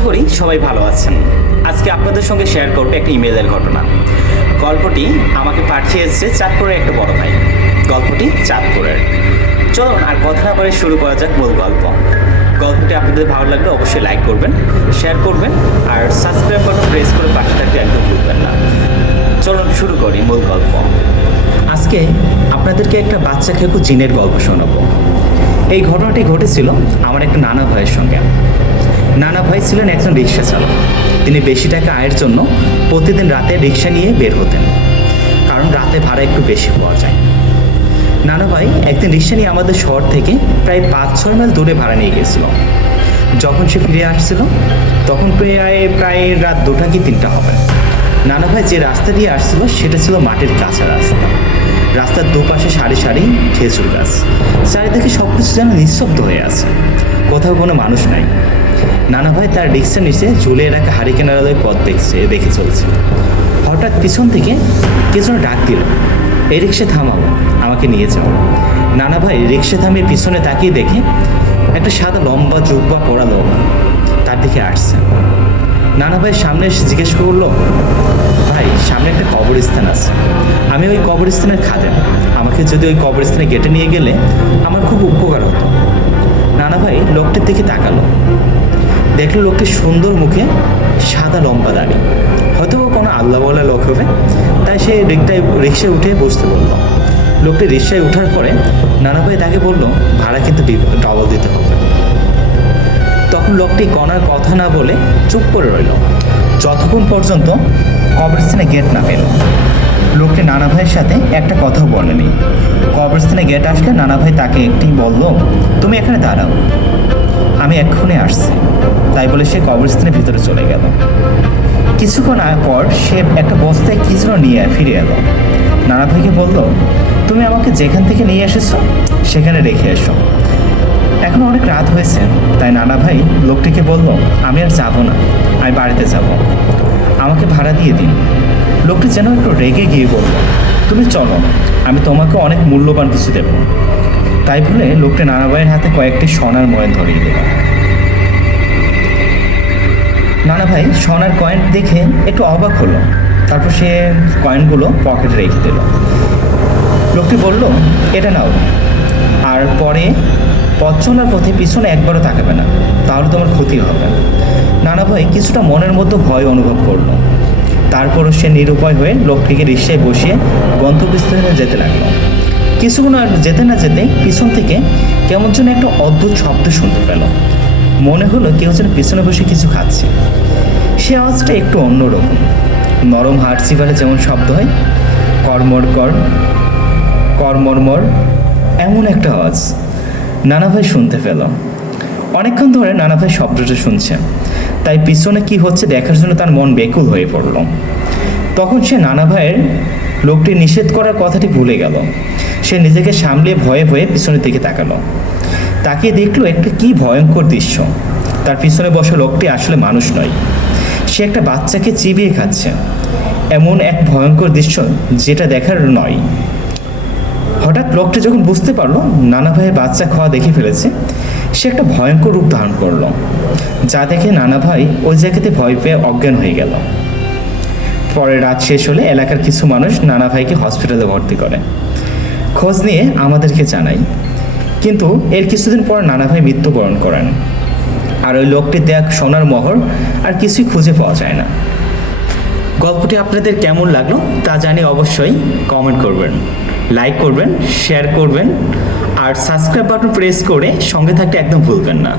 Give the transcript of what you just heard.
আশা করি সবাই ভালো আছেন। আজকে আপনাদের সঙ্গে শেয়ার করবো একটা ইমেলের ঘটনা। গল্পটি আমাকে পাঠিয়েছে চাঁদপুরের একটা বড় ভাই। গল্পটি চাঁদপুরের। চলুন আর কথা না বলে শুরু করা যাক মূল গল্প। গল্পটি আপনাদের ভালো লাগলে অবশ্যই লাইক করবেন, শেয়ার করবেন আর সাবস্ক্রাইব বাটন প্রেস করে পাশে থাকতে একদম ভুলবেন না। চলুন শুরু করি মূল গল্প। আজকে আপনাদেরকে একটা বাচ্চা খেকু জিনের গল্প শোনাবো। এই ঘটনাটি ঘটেছিল আমার একটা নানা ভাইয়ের সঙ্গে। নানা ভাই ছিলেন একজন রিক্সা চালক। তিনি বেশি টাকা আয়ের জন্য প্রতিদিন রাতে রিক্সা নিয়ে বের হতেন, কারণ রাতে ভাড়া একটু বেশি পাওয়া যায়। নানা ভাই একদিন রিক্সা নিয়ে আমাদের শহর থেকে প্রায় 5-6 মাইল দূরে ভাড়া নিয়ে গেছিল। যখন সে ফিরে আসছিল তখন প্রায় রাত 2টা কি 3টা হবে। নানা ভাই যে রাস্তা দিয়ে আসছিল সেটা ছিল মাটির কাঁচা রাস্তা। রাস্তার দুপাশে সারি সারি খেজুর গাছ, চারিদিকে সব কিছু যেন নিঃশব্দ হয়ে আছে, কোথাও কোনো মানুষ নাই। নানা ভাই তার রিক্সার নিচে ঝুলিয়ে রাখা হারিকেন আলোয় পথ দেখে চলছে। হঠাৎ পিছন থেকে কে যেন ডাক দিল, এই রিক্সা থামাও, আমাকে নিয়ে যাও। নানা ভাই রিক্সা থামিয়ে পিছনে তাকিয়ে দেখে একটা সাদা লম্বা জুব্বা পরা লোক তার দিকে আসছে। নানা ভাই সামনে এসে জিজ্ঞেস করলো, ভাই সামনে একটা কবরস্থান আছে, আমি ওই কবরস্থানের খাদেম, আমাকে যদি ওই কবরস্থানে গেটে নিয়ে গেলে আমার খুব উপকার হতো। নানা ভাই লোকটির দিকে তাকালো, দেখলো লোকটির সুন্দর মুখে সাদা লম্বা দাড়ি, হয়তো কোনো আল্লাহ বলা লোক হবে। তাই সে রিক্সায় উঠে বসতে বললো। লোকটি রিক্সায় ওঠার পরে নানা ভাই তাকে বললো, ভাড়া কিন্তু ডবল দিতে হবে। তখন লোকটি কণার কথা না বলে চুপ করে রইল, যতক্ষণ পর্যন্ত কবরস্থানে গেট না পেল। লোকটি নানা ভাইয়ের সাথে একটা কথাও বলেনি। কবরস্থানে গেট আসলে নানা ভাই তাকে একটি বলল, তুমি এখানে দাঁড়াও, আমি এক্ষুনি আসছি। তাই বলে সে কবরস্থানের ভিতরে চলে গেল। কিছুক্ষণ পর সে একটা বস্তায় কি যেন নিয়ে ফিরে এলো। নানা ভাইকে বলল, তুমি আমাকে যেখান থেকে নিয়ে এসেছো সেখানে রেখে এসো, এখন অনেক রাত হয়েছে। তাই নানা ভাই লোকটিকে বলল, আমি আর যাবো না, আমি বাড়িতে যাব, আমাকে ভাড়া দিয়ে দিন। লোকটি যেন একটু রেগে গিয়ে বলল, তুমি চলো, আমি তোমাকে অনেক মূল্যবান কিছু দেব। তাই বলে লোকটি নানা ভাইয়ের হাতে কয়েকটি সোনার ময়ন ধরিয়ে দিল। নানা ভাই সোনার কয়েন দেখে একটু অবাক হলো, তারপর সে কয়েনগুলো পকেটে রেখে দিল। লোকটি বলল, এটা নাও, আর পরে পথ চলার পথে পিছনে একবারও তাকাবে না, তাহলে তোমার ক্ষতি হবে। নানা ভাই কিছুটা মনের মধ্যে ভয় অনুভব করলো। তারপরও সে নিরুপায় হয়ে লোকটিকে রিক্সায় বসিয়ে গন্তব্যস্থলে যেতে লাগলো। কিছুক্ষণ আর যেতে না যেতে পিছন থেকে কেমন যেন একটা অদ্ভুত শব্দ শুনতে পেল। মনে হলো কেউ যেন পিছনে বসে কিছু খাচ্ছে। সে আওয়াজটা একটু অন্যরকম, নরম হাড় চিবালে যেমন শব্দ হয়, করমরমর এমন একটা আওয়াজ নানা ভাই শুনতে পেল। অনেকক্ষণ ধরে নানা ভাই শব্দটা শুনছে, তাই পিছনে কি হচ্ছে দেখার জন্য তার মন বেকুল হয়ে পড়ল। তখন সে নানা ভাইয়ের লোকটি নিষেধ করার কথাটি ভুলে গেল। সে নিজেকে সামলে ভয়ে ভয়ে পিছনের দিকে তাকালো। তাকিয়ে দেখলো একটা কি ভয়ঙ্কর দৃশ্য। তার পিছনে বসা লোকটি আসলে মানুষ নয়, সে একটা বাচ্চাকে চিবিয়ে খাচ্ছে। এমন এক ভয়ঙ্কর দৃশ্য যেটা দেখার নয়। হঠাৎ লোকটি যখন বুঝতে পারলো নানা ভাইয়ের বাচ্চা খাওয়া দেখে ফেলেছে, সে একটা ভয়ঙ্কর রূপ ধারণ করলো, যা দেখে নানা ভাই ওই জায়গাতে ভয় পেয়ে অজ্ঞান হয়ে গেল। পরে রাত শেষ হলে এলাকার কিছু মানুষ নানা ভাইকে হসপিটালে ভর্তি করে। খোঁজ নিয়ে আমাদেরকে জানায়, কিন্তু এর কিছুদিন পর নানা ভাই মৃত্যুবরণ করেন। আর ওই লোকটির দেয়া সোনার মোহর আর কিছুই খুঁজে পাওয়া যায় না। গল্পটি আপনাদের কেমন লাগলো তা জানিয়ে অবশ্যই কমেন্ট করবেন, লাইক করবেন, শেয়ার করবেন আর সাবস্ক্রাইব বাটন প্রেস করে সঙ্গে থাকতে একদম ভুলবেন না।